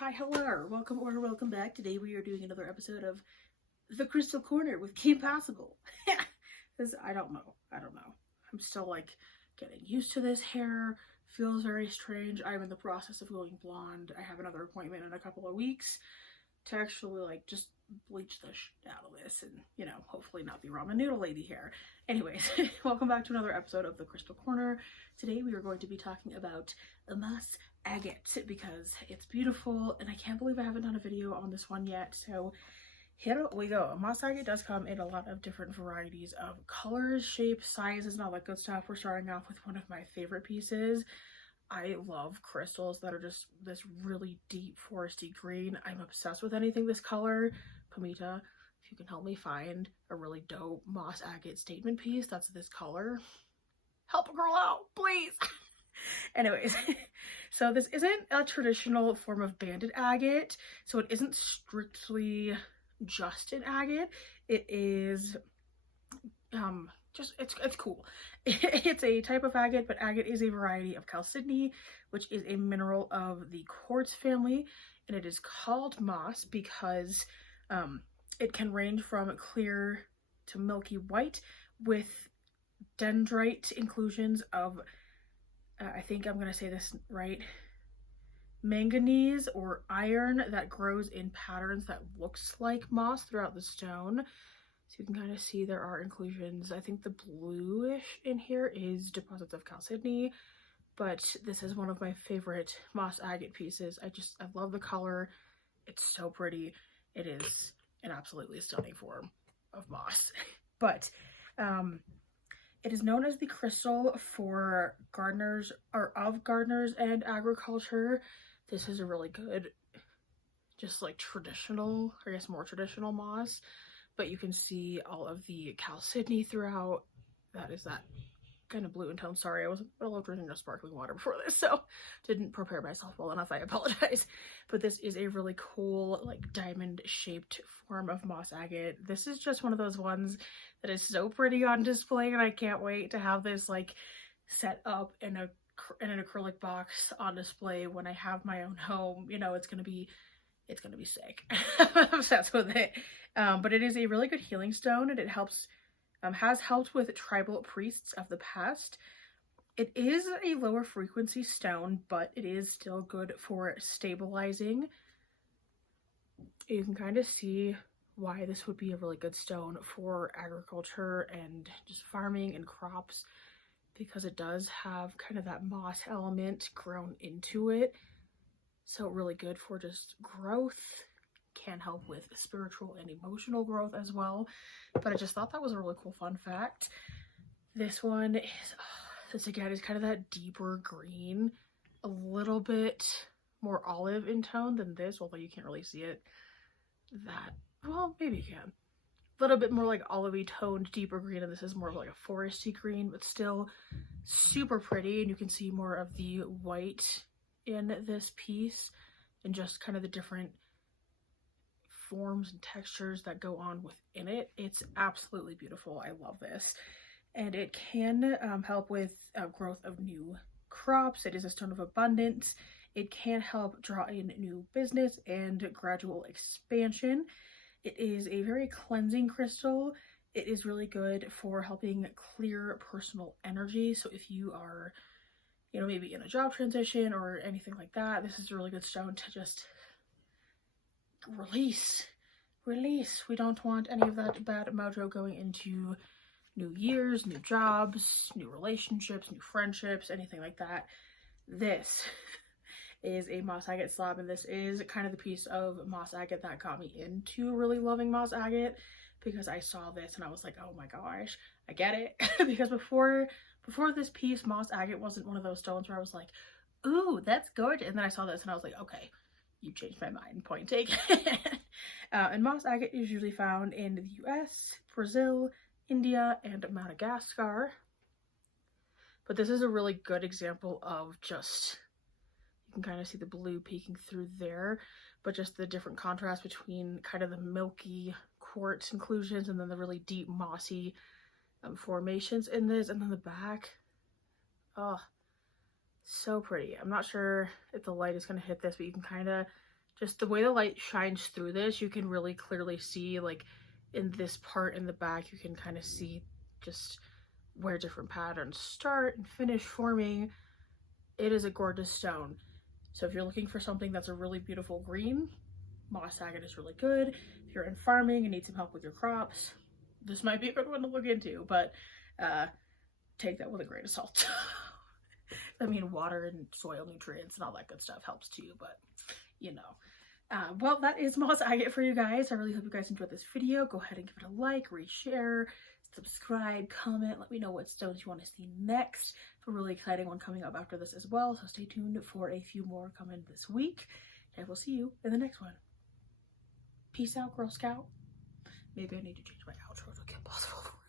Hi, hello, welcome back. Today we are doing another episode of The Crystal Corner with Kim Possible. This, I don't know. I'm still like getting used to this hair. Feels very strange. I'm in the process of going blonde. I have another appointment in a couple of weeks to actually like just bleach the shit out of this and, you know, hopefully not be ramen noodle lady hair. Anyways, welcome back to another episode of The Crystal Corner. Today we are going to be talking about Moss Agate because it's beautiful and I can't believe I haven't done a video on this one yet. So here we go. Moss Agate does come in a lot of different varieties of colors, shapes, sizes, and all that good stuff. We're starting off with one of my favorite pieces. I love crystals that are just this really deep foresty green. I'm obsessed with anything this color. Pamita, if you can help me find a really dope Moss Agate statement piece that's this color, help a girl out, please. Anyways, so this isn't a traditional form of banded agate, so it isn't strictly just an agate. It is it's cool. It's a type of agate, but agate is a variety of chalcedony, which is a mineral of the quartz family, and it is called moss because it can range from clear to milky white with dendrite inclusions of I think I'm gonna say this right, manganese or iron that grows in patterns that looks like moss throughout the stone. So you can kind of see there are inclusions. I think the bluish in here is deposits of chalcedony, but this is one of my favorite Moss Agate pieces. I love the color. It's so pretty. It is an absolutely stunning form of moss. But it is known as the crystal for gardeners or of gardeners and agriculture. This is a really good, just like traditional, I guess more traditional moss. But you can see all of the chalcedony throughout. That is that kind of blue in tone. Sorry, I wasn't drinking just sparkling water before this, so didn't prepare myself well enough. I apologize. But this is a really cool, like diamond shaped form of Moss Agate. This is just one of those ones that is so pretty on display, and I can't wait to have this like set up in an acrylic box on display when I have my own home. You know, it's gonna be sick. I'm obsessed with it. But it is a really good healing stone, and it helps, has helped with tribal priests of the past. It is a lower frequency stone, but it is still good for stabilizing. You can kind of see why this would be a really good stone for agriculture and just farming and crops, because it does have kind of that moss element grown into it. So really good for just growth, can help with spiritual and emotional growth as well. But I just thought that was a really cool fun fact. This one is, this again is kind of that deeper green, a little bit more olive in tone than this, although you can't really see it that, well, maybe you can. A little bit more like olivey toned, deeper green, and this is more of like a foresty green, but still super pretty. And you can see more of the white in this piece and just kind of the different forms and textures that go on within it. It's absolutely beautiful. I love this. And it can help with growth of new crops. It is a stone of abundance. It can help draw in new business and gradual expansion. It is a very cleansing crystal. It is really good for helping clear personal energy. So if you are, you know, maybe in a job transition or anything like that, this is a really good stone to just release. We don't want any of that bad mojo going into new years, new jobs, new relationships, new friendships, anything like that. This is a Moss Agate slab, and this is kind of the piece of Moss Agate that got me into really loving Moss Agate, because I saw this and I was like, oh my gosh, I get it. Because before this piece, Moss Agate wasn't one of those stones where I was like, ooh, that's gorgeous. And then I saw this and I was like, okay, you changed my mind, point taken. And Moss Agate is usually found in the US, Brazil, India, and Madagascar. But this is a really good example of just, you can kind of see the blue peeking through there, but just the different contrast between kind of the milky quartz inclusions and then the really deep mossy formations in this. And then the back, oh, so pretty. I'm not sure if the light is going to hit this, but you can kind of just the way the light shines through this, you can really clearly see, like in this part in the back, you can kind of see just where different patterns start and finish forming. It is a gorgeous stone. So if you're looking for something that's a really beautiful green, Moss Agate is really good. If you're in farming and need some help with your crops, this might be a good one to look into, but take that with a grain of salt. I mean, water and soil nutrients and all that good stuff helps too, but you know. Well, that is Moss Agate for you guys. I really hope you guys enjoyed this video. Go ahead and give it a like, reshare, subscribe, comment. Let me know what stones you want to see next. A really exciting one coming up after this as well, so stay tuned for a few more coming this week. And we'll see you in the next one. Peace out, Girl Scout. Maybe I need to change my outro to get possible.